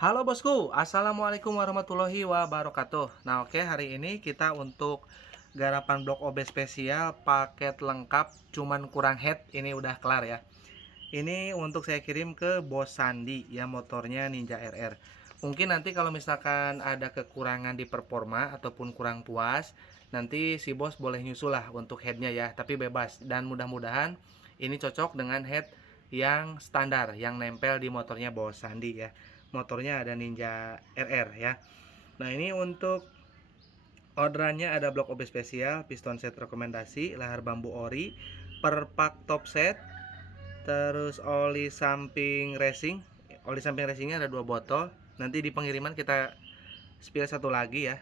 Halo bosku, assalamualaikum warahmatullahi wabarakatuh. Nah oke, hari ini kita untuk garapan blok OB spesial paket lengkap cuman kurang head ini udah kelar ya. Ini untuk saya kirim ke Bos Sandi ya, motornya Ninja RR. Mungkin nanti kalau misalkan ada kekurangan di performa ataupun kurang puas, nanti si bos boleh nyusul lah untuk headnya ya, tapi bebas. Dan mudah-mudahan ini cocok dengan head yang standar yang nempel di motornya Bos Sandi ya. Motornya ada Ninja RR ya. Nah ini untuk orderannya ada blok OB spesial, piston set rekomendasi, lahar bambu ori, perpak top set, terus oli samping racing. Oli samping racingnya ada 2 botol. Nanti di pengiriman kita spill satu lagi ya.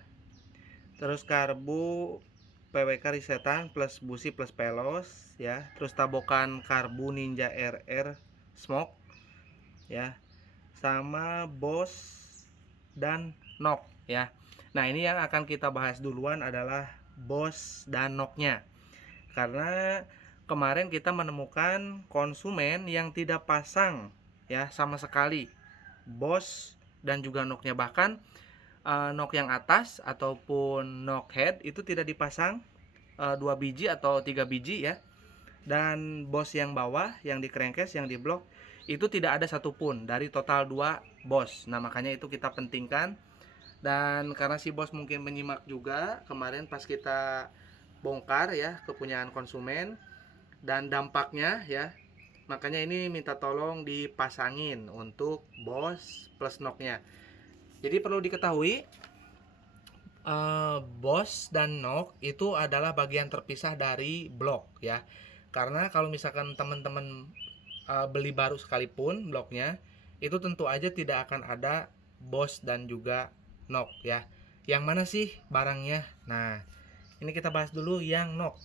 Terus karbu PWK risetan plus busi plus pelos ya. Terus tabokan karbu Ninja RR smoke ya. Sama bos dan nok ya. Nah, ini yang akan kita bahas duluan adalah bos dan noknya. Karena kemarin kita menemukan konsumen yang tidak pasang ya sama sekali bos dan juga noknya, bahkan nok yang atas ataupun nok head itu tidak dipasang 2 biji atau 3 biji ya, dan bos yang bawah yang di crankcase yang di blok itu tidak ada satupun dari total 2 bos. Nah makanya itu kita pentingkan, dan karena si bos mungkin menyimak juga kemarin pas kita bongkar ya kepunyaan konsumen dan dampaknya ya, makanya ini minta tolong dipasangin untuk bos plus knocknya. Jadi perlu diketahui, bos dan knock itu adalah bagian terpisah dari blok ya. Karena kalau misalkan teman-teman beli baru sekalipun bloknya, itu tentu aja tidak akan ada bos dan juga knock ya. Yang mana sih barangnya? Nah, ini kita bahas dulu yang knock.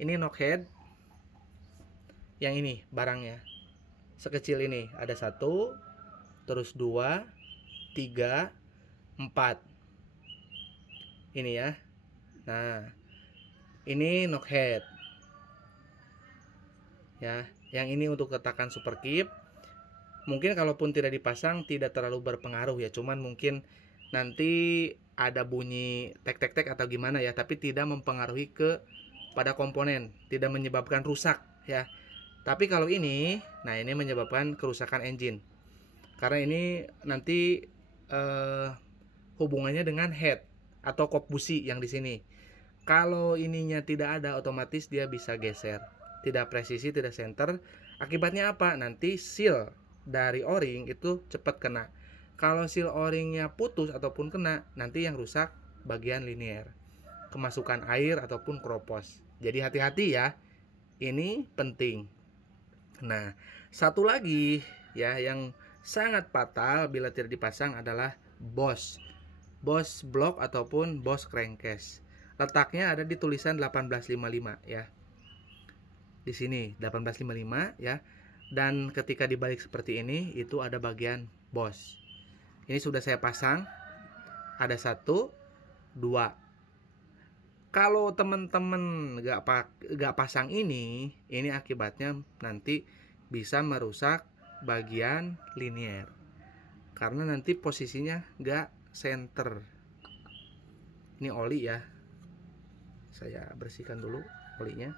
Ini knock head, yang ini barangnya sekecil ini, ada 1, terus 2, 3, 4 ini ya. Nah ini knock head ya, yang ini untuk letakkan super keep. Mungkin kalaupun tidak dipasang tidak terlalu berpengaruh ya, cuman mungkin nanti ada bunyi tek tek tek atau gimana ya, tapi tidak mempengaruhi ke pada komponen, tidak menyebabkan rusak ya. Tapi kalau ini, nah ini menyebabkan kerusakan engine. Karena ini nanti hubungannya dengan head atau kop busi yang di sini. Kalau ininya tidak ada, otomatis dia bisa geser, tidak presisi, tidak center. Akibatnya apa? Nanti seal dari o-ring itu cepat kena. Kalau seal o-ringnya putus ataupun kena, nanti yang rusak bagian linier, kemasukan air ataupun kropos. Jadi hati-hati ya, ini penting. Nah, satu lagi ya yang sangat fatal bila tidak dipasang adalah bos blok ataupun bos crankcase. Letaknya ada di tulisan 1855 ya. Di sini 1855 ya. Dan ketika dibalik seperti ini itu ada bagian bos. Ini sudah saya pasang. Ada 1, 2. Kalau teman-teman gak pasang ini akibatnya nanti bisa merusak bagian linier. Karena nanti posisinya gak center. Ini oli ya, saya bersihkan dulu olinya.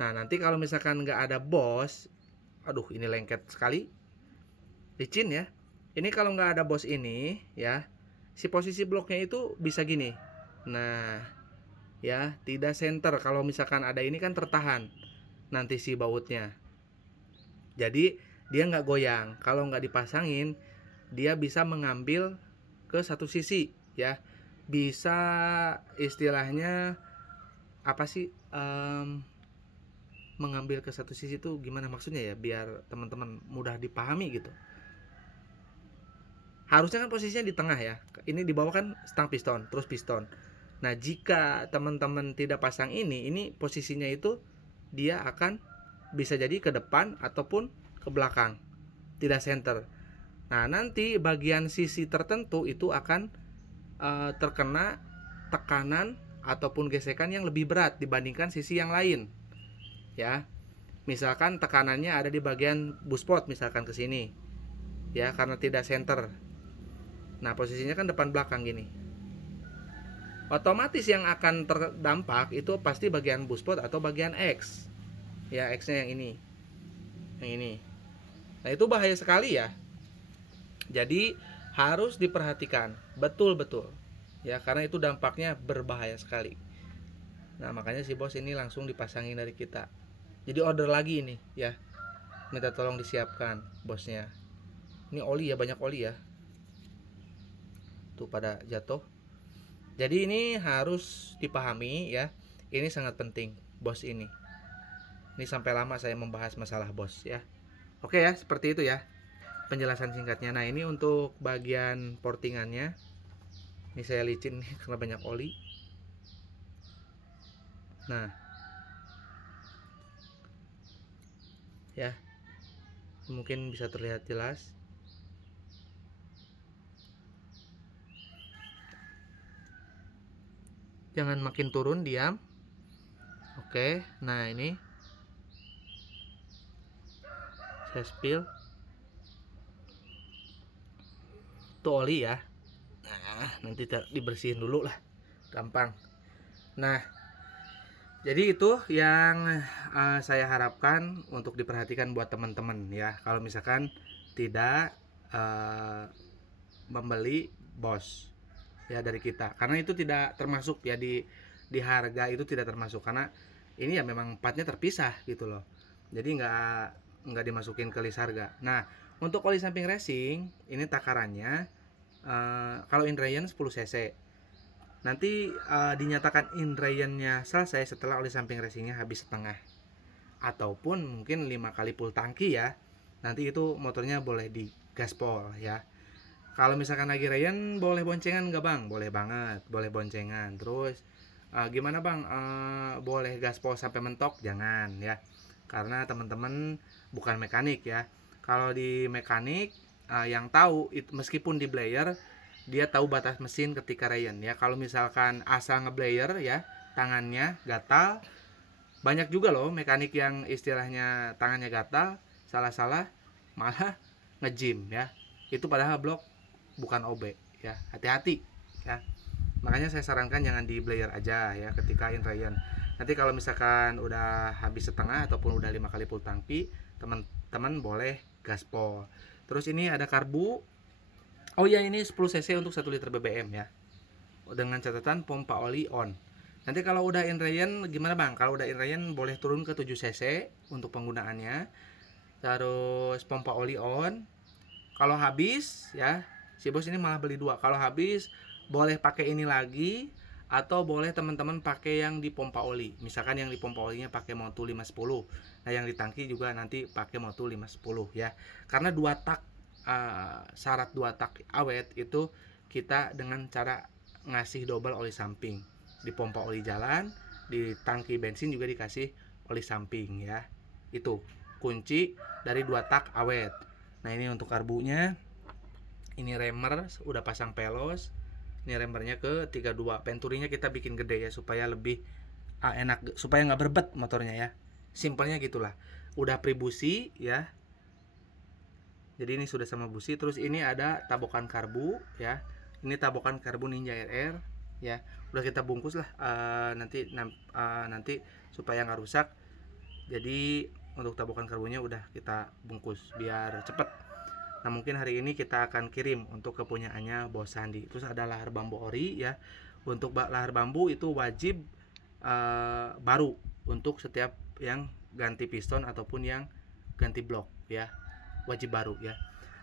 Nah nanti kalau misalkan nggak ada bos, aduh ini lengket sekali, licin ya. Ini kalau nggak ada bos ini ya, si posisi bloknya itu bisa gini. Nah ya, tidak center. Kalau misalkan ada ini kan tertahan nanti si bautnya, jadi dia nggak goyang. Kalau nggak dipasangin, dia bisa mengambil ke satu sisi ya, bisa istilahnya apa sih, mengambil ke satu sisi itu gimana maksudnya ya, biar teman-teman mudah dipahami gitu. Harusnya kan posisinya di tengah ya, ini di bawah kan stang piston terus piston. Nah jika teman-teman tidak pasang ini posisinya itu dia akan bisa jadi ke depan ataupun ke belakang, tidak center. Nah nanti bagian sisi tertentu itu akan terkena tekanan ataupun gesekan yang lebih berat dibandingkan sisi yang lain ya. Misalkan tekanannya ada di bagian buspot, misalkan ke sini ya, karena tidak center. Nah posisinya kan depan belakang gini, otomatis yang akan terdampak itu pasti bagian buspot atau bagian X ya, X nya yang ini. Nah itu bahaya sekali ya, jadi harus diperhatikan betul-betul ya, karena itu dampaknya berbahaya sekali. Nah makanya si bos ini langsung dipasangin dari kita, jadi order lagi ini ya, minta tolong disiapkan bosnya. Ini oli ya, banyak oli ya, tuh pada jatuh. Jadi ini harus dipahami ya, ini sangat penting bos ini. Ini sampai lama saya membahas masalah bos ya. Oke ya, seperti itu ya penjelasan singkatnya. Nah ini untuk bagian portingannya, ini saya licin nih karena banyak oli. Nah ya, mungkin bisa terlihat jelas. Jangan makin turun, diam. Oke, nah ini saya spill itu oli ya. Nah nanti dibersihin dulu lah, gampang. Nah jadi itu yang saya harapkan untuk diperhatikan buat teman-teman ya, kalau misalkan tidak membeli bos ya dari kita, karena itu tidak termasuk ya di harga, itu tidak termasuk karena ini ya memang partnya terpisah gitu loh, jadi nggak dimasukin ke list harga. Nah untuk oli samping racing ini takarannya kalau Indrayan 10 cc, nanti dinyatakan Indrayannya selesai setelah oli samping racingnya habis setengah, ataupun mungkin 5 kali full tangki ya, nanti itu motornya boleh di gaspol ya. Kalau misalkan lagi Ryan boleh boncengan nggak bang? Boleh banget, boleh boncengan. Terus gimana bang? Boleh gaspol sampai mentok? Jangan ya, karena teman-teman bukan mekanik ya. Kalau di mekanik yang tahu itu, meskipun di blayer dia tahu batas mesin ketika Ryan ya. Kalau misalkan asal ngeblayer ya, tangannya gatal, banyak juga loh mekanik yang istilahnya tangannya gatal, salah-salah malah ngejim ya. Itu padahal blok bukan OB ya, hati-hati ya. Makanya saya sarankan jangan di blayer aja ya ketika Indrayan. Nanti kalau misalkan udah habis setengah ataupun udah 5 kali full tangki, teman-teman boleh gaspol. Terus ini ada karbu. Oh ya, ini 10 cc untuk 1 liter BBM ya, dengan catatan pompa oli on. Nanti kalau udah Indrayan gimana bang? Kalau udah Indrayan boleh turun ke 7 cc untuk penggunaannya. Terus pompa oli on. Kalau habis ya, si bos ini malah beli 2. Kalau habis boleh pakai ini lagi, atau boleh teman-teman pakai yang di pompa oli. Misalkan yang di pompa olinya pakai Motu 510. Nah, yang di tangki juga nanti pakai Motu 510 ya. Karena 2 tak syarat 2 tak awet itu kita dengan cara ngasih double oli samping. Di pompa oli jalan, di tangki bensin juga dikasih oli samping ya. Itu kunci dari 2 tak awet. Nah ini untuk karbunya, ini remer udah pasang pelos, ini remernya ke 32. Penturinya kita bikin gede ya supaya lebih enak, supaya nggak berbet motornya ya, simpelnya gitulah. Udah pre-busi ya, jadi ini sudah sama busi. Terus ini ada tabokan karbu ya, ini tabokan karbu Ninja RR ya, udah kita bungkus lah nanti supaya nggak rusak. Jadi untuk tabokan karbunya udah kita bungkus biar cepet. Nah mungkin hari ini kita akan kirim untuk kepunyaannya Bos Sandi. Terus ada lahar bambu ori ya. Untuk lahar bambu itu wajib baru untuk setiap yang ganti piston ataupun yang ganti blok ya, wajib baru ya.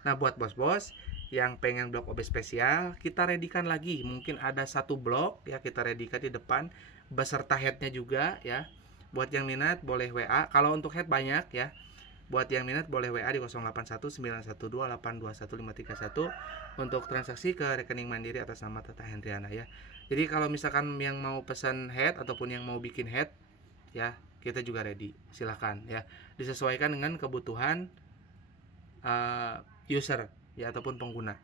Nah buat bos-bos yang pengen blok OB spesial, kita redikan lagi. Mungkin ada 1 blok ya, kita redikan di depan beserta headnya juga ya. Buat yang minat boleh WA. Kalau untuk head banyak ya. Buat yang minat boleh WA di 081912821531 untuk transaksi ke rekening Mandiri atas nama Tata Hendriana ya. Jadi kalau misalkan yang mau pesan head ataupun yang mau bikin head ya, kita juga ready. Silahkan ya. Disesuaikan dengan kebutuhan user ya ataupun pengguna.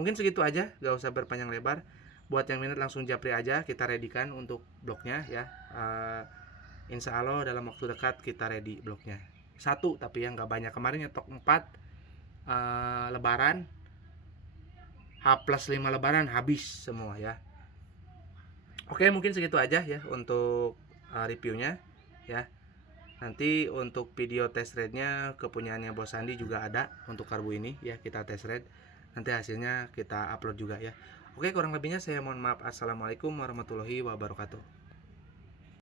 Mungkin segitu aja, gak usah berpanjang lebar. Buat yang minat langsung japri aja, kita readykan untuk bloknya ya. Insya Allah dalam waktu dekat kita ready bloknya. 1 tapi yang nggak banyak. Kemarin nyetok 4 lebaran, H+5 lebaran habis semua ya. Oke, mungkin segitu aja ya untuk reviewnya ya. Nanti untuk video test ride-nya kepunyaannya Bos Sandi juga ada untuk karbu ini ya, kita test ride. Nanti hasilnya kita upload juga ya. Oke, kurang lebihnya saya mohon maaf. Assalamualaikum warahmatullahi wabarakatuh.